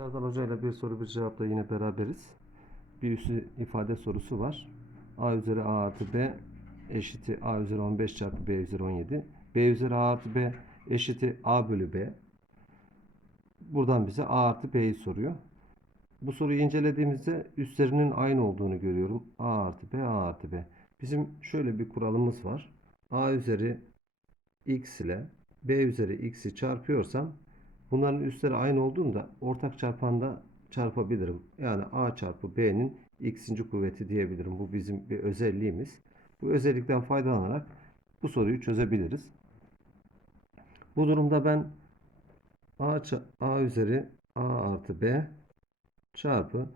Serdar Hoca ile bir soru bir cevapla yine beraberiz. Bir üstü ifade sorusu var. A üzeri A artı B eşiti A üzeri 15 çarpı B üzeri 17. B üzeri A artı B eşiti A bölü B. Buradan bize A artı B'yi soruyor. Bu soruyu incelediğimizde üstlerinin aynı olduğunu görüyorum. A artı B, A artı B. Bizim şöyle bir kuralımız var. A üzeri x ile B üzeri x'i çarpıyorsam bunların üstleri aynı olduğunda ortak çarpanda çarpabilirim. Yani A çarpı B'nin x'inci kuvveti diyebilirim. Bu bizim bir özelliğimiz. Bu özellikten faydalanarak bu soruyu çözebiliriz. Bu durumda ben A, A üzeri A artı B çarpı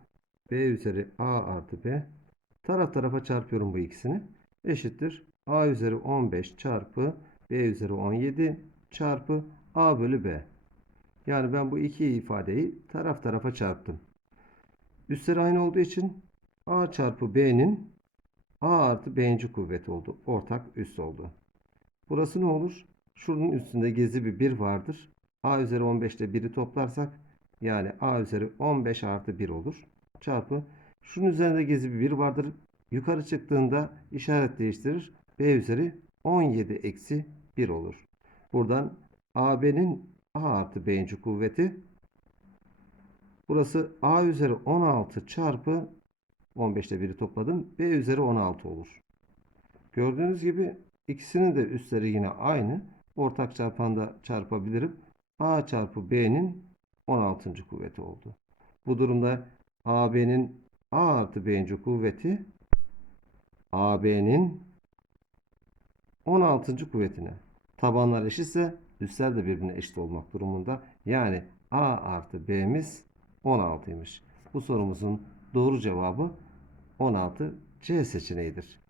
B üzeri A artı B taraf tarafa çarpıyorum bu ikisini. Eşittir. A üzeri 15 çarpı B üzeri 17 çarpı A bölü B. Yani ben bu iki ifadeyi taraf tarafa çarptım. Üstleri aynı olduğu için A çarpı B'nin A artı B'inci kuvveti oldu. Ortak üst oldu. Burası ne olur? Şunun üstünde gizli bir 1 vardır. A üzeri 15 ile 1'i toplarsak yani A üzeri 15 artı 1 olur. Çarpı şunun üzerinde gizli bir 1 vardır. Yukarı çıktığında işaret değiştirir. B üzeri 17 eksi 1 olur. Buradan AB'nin A artı B'inci kuvveti burası A üzeri 16 çarpı 15 ile 1'i topladım. B üzeri 16 olur. Gördüğünüz gibi ikisinin de üstleri yine aynı. Ortak çarpanda çarpabilirim. A çarpı B'nin 16. kuvveti oldu. Bu durumda AB'nin A artı B'inci kuvveti AB'nin 16. kuvvetine. Tabanlar eşitse üstler de birbirine eşit olmak durumunda. Yani A artı B'miz 16'ymış. Bu sorumuzun doğru cevabı 16 C seçeneğidir.